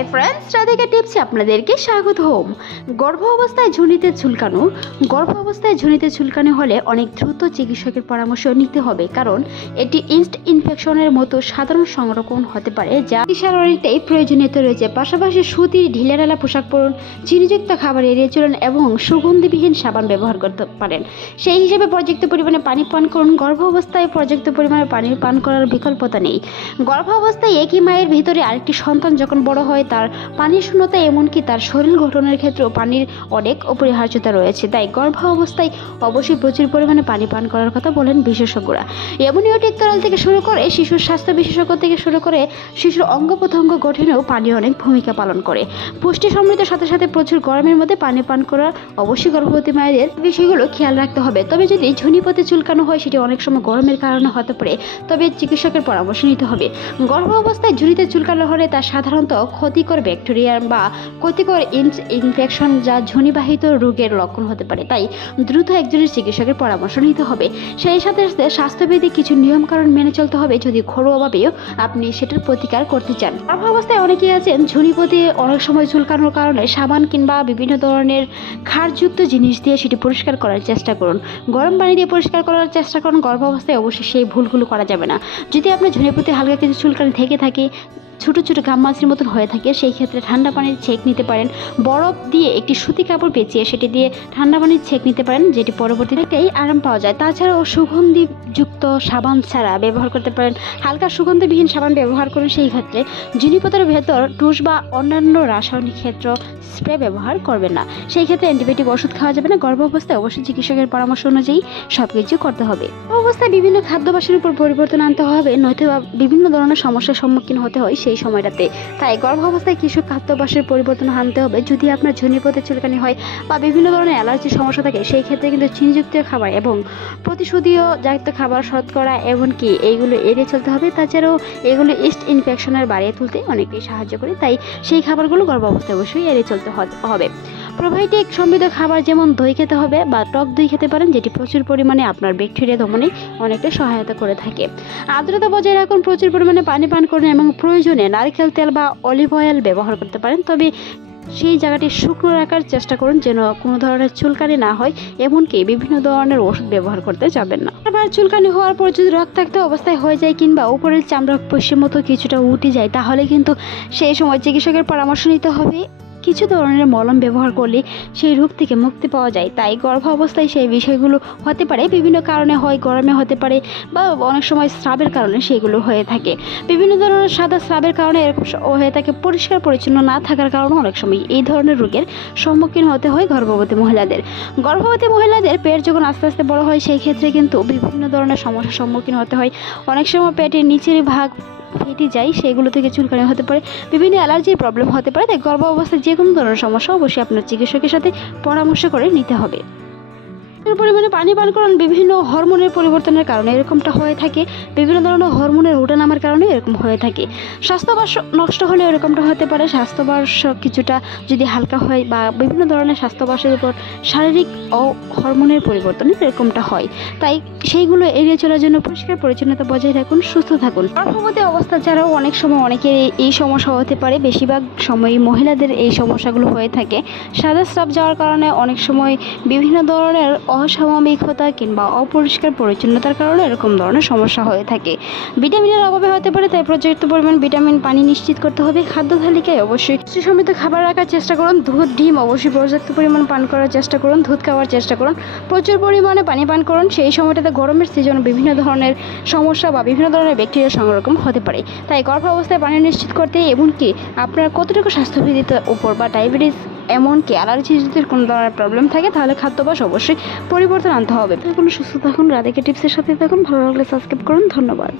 Hi friends, Radhika টিপসে আপনাদেরকে স্বাগতম। গর্ভ অবস্থায় ঝুনিতে চুলকানি হলে অনেক দ্রুত চিকিৎসকের পরামর্শ নিতে হবে, কারণ এটি ইস্ট ইনফেকশনের মতো সাধারণ সংক্রমণ হতে পারে, যা চিকিৎসার অনেকটাই প্রয়োজনীয়তা রয়েছে। পাশাপাশি সুতির ঢিলেঢালা পোশাক পরুন, চিনিযুক্ত খাবার এড়িয়ে চলুন এবং সুগন্ধিবিহীন সাবান ব্যবহার করতে পারেন। সেই হিসেবে পর্যাপ্ত পরিমাণে পানি পান করুন। গর্ভ অবস্থায় পর্যাপ্ত পরিমাণে পানি পান করার বিকল্পতা নেই। গর্ভ অবস্থায় একই মায়ের ভিতরে আরেকটি সন্তান যখন বড় হয়, তার পানির শূন্যতা এমনকি তার শরীর গঠনের ক্ষেত্রেও পানির অনেক অপরিহার্যতা রয়েছে। তাই গর্ভ অবস্থায় অবশ্যই প্রচুর পরিমাণে পানি পান করার কথা বলেন বিশেষজ্ঞরা। অ্যামনিওটিক তরল থেকে শুরু করে শিশুর স্বাস্থ্য বিশেষজ্ঞ থেকে শুরু করে শিশুর অঙ্গ প্রত্যঙ্গ গঠনেও পানি অনেক ভূমিকা পালন করে। পুষ্টি সমৃদ্ধের সাথে সাথে প্রচুর গরমের মধ্যে পানি পান করা অবশ্যই গর্ভবতী মায়েদের বিষয়গুলো খেয়াল রাখতে হবে। তবে যদি ঝুনিপথে চুলকানো হয়, সেটি অনেক সময় গরমের কারণে হতে পারে, তবে চিকিৎসকের পরামর্শ নিতে হবে। গর্ভ অবস্থায় ঝুনিতে চুলকানো হলে তা সাধারণত ক্ষতিকর ব্যাকটেরিয়া বা ক্ষতিকর ইনফেকশন, যা ঝুনিবাহিত রোগের লক্ষণ হতে পারে। তাই দ্রুত একজনের চিকিৎসকের পরামর্শ নিতে হবে। সেই সাথে সাথে স্বাস্থ্যবিধি কিছু নিয়মকানুন মেনে চলতে হবে, যদি ঘরোয়াভাবেও আপনি সেটার প্রতিকার করতে চান। গর্ভ অবস্থায় অনেকেই আছেন ঝুনিপথে অনেক সময় চুলকানোর কারণে সাবান কিংবা বিভিন্ন ধরনের ক্ষারযুক্ত জিনিস দিয়ে সেটি পরিষ্কার করার চেষ্টা করুন। গরম পানি দিয়ে পরিষ্কার করার চেষ্টা করুন। গর্ভ অবস্থায় অবশ্যই সেই ভুলগুলো করা যাবে না। যদি আপনার ঝুনিপথে হালকা কিছু চুলকানি থেকে থাকে, ছোট ছোট ঘামমাছির মতন হয়ে থাকে, সেই ক্ষেত্রে ঠান্ডা পানির ছেঁক নিতে পারেন। বরফ দিয়ে একটি সুতি কাপড় পেঁচিয়ে সেটি দিয়ে ঠান্ডা পানির ছেঁক নিতে পারেন, যেটি পরবর্তীতে আরাম পাওয়া যায়। তাছাড়াও সুগন্ধিযুক্ত সাবান ছাড়া ব্যবহার করতে পারেন। হালকা সুগন্ধিবিহীন সাবান ব্যবহার করুন। সেই ক্ষেত্রে ঝুনিপথের ভেতর টুস বা অন্যান্য রাসায়নিক ক্ষেত্র স্প্রে ব্যবহার করবেন না। সেই ক্ষেত্রে অ্যান্টিবায়োটিক ওষুধ খাওয়া যাবে না। গর্ভ অবস্থায় অবশ্যই চিকিৎসকের পরামর্শ অনুযায়ী সবকিছু করতে হবে। অবস্থায় বিভিন্ন খাদ্যাভ্যাসের উপর পরিবর্তন আনতে হবে, নয়তো বিভিন্ন ধরনের সমস্যার সম্মুখীন হতে হয় সেই সময়টাতে। তাই গর্ভ অবস্থায় কিছু খাদ্যাভ্যাসের পরিবর্তন আনতে হবে। যদি আপনার ঝুনিপথে চুলকানি হয় বা বিভিন্ন ধরনের অ্যালার্জির সমস্যা থাকে, সেই ক্ষেত্রে কিন্তু চিনিযুক্ত খাবার এবং প্রতিশোধীয় জাতীয় খাবার, শতকরা এমনকি এইগুলো এড়িয়ে চলতে হবে। তাছাড়াও এগুলো ইস্ট ইনফেকশনের বাড়িয়ে তুলতে অনেকেই সাহায্য করে, তাই সেই খাবারগুলো গর্ভ অবস্থায় অবশ্যই এড়িয়ে চলতে হবে। প্রোবায়োটিক সমৃদ্ধ খাবার যেমন দই খেতে হবে বা টক দই খেতে পারেন, যেটি প্রচুর পরিমাণে আপনার ব্যাকটেরিয়া দমনে অনেকটা সহায়তা করে থাকে। আর্দ্রতা বজায় রাখুন, প্রচুর পরিমাণে পানি পান করুন এবং প্রয়োজনে নারকেল তেল বা অলিভ অয়েল ব্যবহার করতে পারেন। তবে সেই জায়গাটি শুকনো রাখার চেষ্টা করুন, যেন কোনো ধরনের চুলকানি না হয়। এমনকি বিভিন্ন ধরনের ওষুধ ব্যবহার করতে যাবেন না। আবার চুলকানি হওয়ার পর যদি রক্তাক্ত অবস্থায় হয়ে যায় কিংবা উপরের চামড়া পশ্চিম মতো কিছুটা উঠে যায়, তাহলে কিন্তু সেই সময় চিকিৎসকের পরামর্শ নিতে হবে। কিছু ধরনের মলম ব্যবহার করলে সেই রোগ থেকে মুক্তি পাওয়া যায়। তাই গর্ভ অবস্থায় সেই বিষয়গুলো হতে পারে, বিভিন্ন কারণে হয়, গরমে হতে পারে বা অনেক সময় স্রাবের কারণে সেগুলো হয়ে থাকে। বিভিন্ন ধরনের সাদা স্রাবের কারণে এরকম হয়ে থাকে। পরিষ্কার পরিচ্ছন্ন না থাকার কারণে অনেক সময় এই ধরনের রোগের সম্মুখীন হতে হয় গর্ভবতী মহিলাদের পেট যখন আস্তে আস্তে বড় হয়, সেই ক্ষেত্রে কিন্তু বিভিন্ন ধরনের সমস্যার সম্মুখীন হতে হয়। অনেক সময় পেটের নিচের ভাগ ফেটে যায়, সেগুলো থেকে চুলকানি হতে পারে, বিভিন্ন অ্যালার্জির প্রবলেম হতে পারে। তাই গর্ভ অবস্থায় যে কোনো ধরনের সমস্যা অবশ্যই আপনার চিকিৎসকের সাথে পরামর্শ করে নিতে হবে। পরিমাণে পানি পান করুন। বিভিন্ন হরমোনের পরিবর্তনের কারণে এরকমটা হয়ে থাকে, বিভিন্ন ধরনের হরমোনের ওঠানামার কারণে এরকম হয়ে থাকে। স্বাস্থ্যবাস নষ্ট হলে এরকমটা হতে পারে। স্বাস্থ্যবাস কিছুটা যদি হালকা হয় বা বিভিন্ন ধরনের স্বাস্থ্যবাসের উপর শারীরিক ও হরমোনের পরিবর্তনে এরকমটা হয়, তাই সেইগুলো এড়িয়ে চলার জন্য পরিষ্কার পরিচ্ছন্নতা বজায় রাখুন, সুস্থ থাকুন। গর্ভবতী অবস্থা ছাড়াও অনেক সময় অনেকের এই সমস্যা হতে পারে। বেশিরভাগ সময় মহিলাদের এই সমস্যাগুলো হয়ে থাকে। সাদা স্রাব যাওয়ার কারণে অনেক সময় বিভিন্ন ধরনের অস্বাভাবিকতা কিংবা অপরিষ্কার পরিচ্ছন্নতার কারণে এরকম ধরনের সমস্যা হয়ে থাকে। ভিটামিনের অভাবে হতে পারে, তাই পর্যাপ্ত পরিমাণ ভিটামিন পানি নিশ্চিত করতে হবে। খাদ্য তালিকায় অবশ্যই পুষ্টি সমৃদ্ধ খাবার রাখার চেষ্টা করুন। দুধ, ডিম অবশ্যই পর্যাপ্ত পরিমাণ পান করার চেষ্টা করুন। দুধ খাওয়ার চেষ্টা করুন। প্রচুর পরিমাণে পানি পান করুন। সেই সময়টাতে গরমের সিজনে বিভিন্ন ধরনের সমস্যা বা বিভিন্ন ধরনের ব্যাকটেরিয়া সংরক্ষণ হতে পারে। তাই গর্ভ অবস্থায় পানি নিশ্চিত করতে এমনকি আপনার কতটুকু স্বাস্থ্যবিধির উপর বা ডায়াবেটিস এমনকি অ্যালার্জি যদি কোনো ধরনের প্রবলেম থাকে, তাহলে খাদ্যাভ্যাস অবশ্যই পরিবর্তন আনতে হবে। সুস্থ থাকুন, রাধিকা টিপসের সাথে থাকুন। ভালো লাগলে সাবস্ক্রাইব করুন। ধন্যবাদ।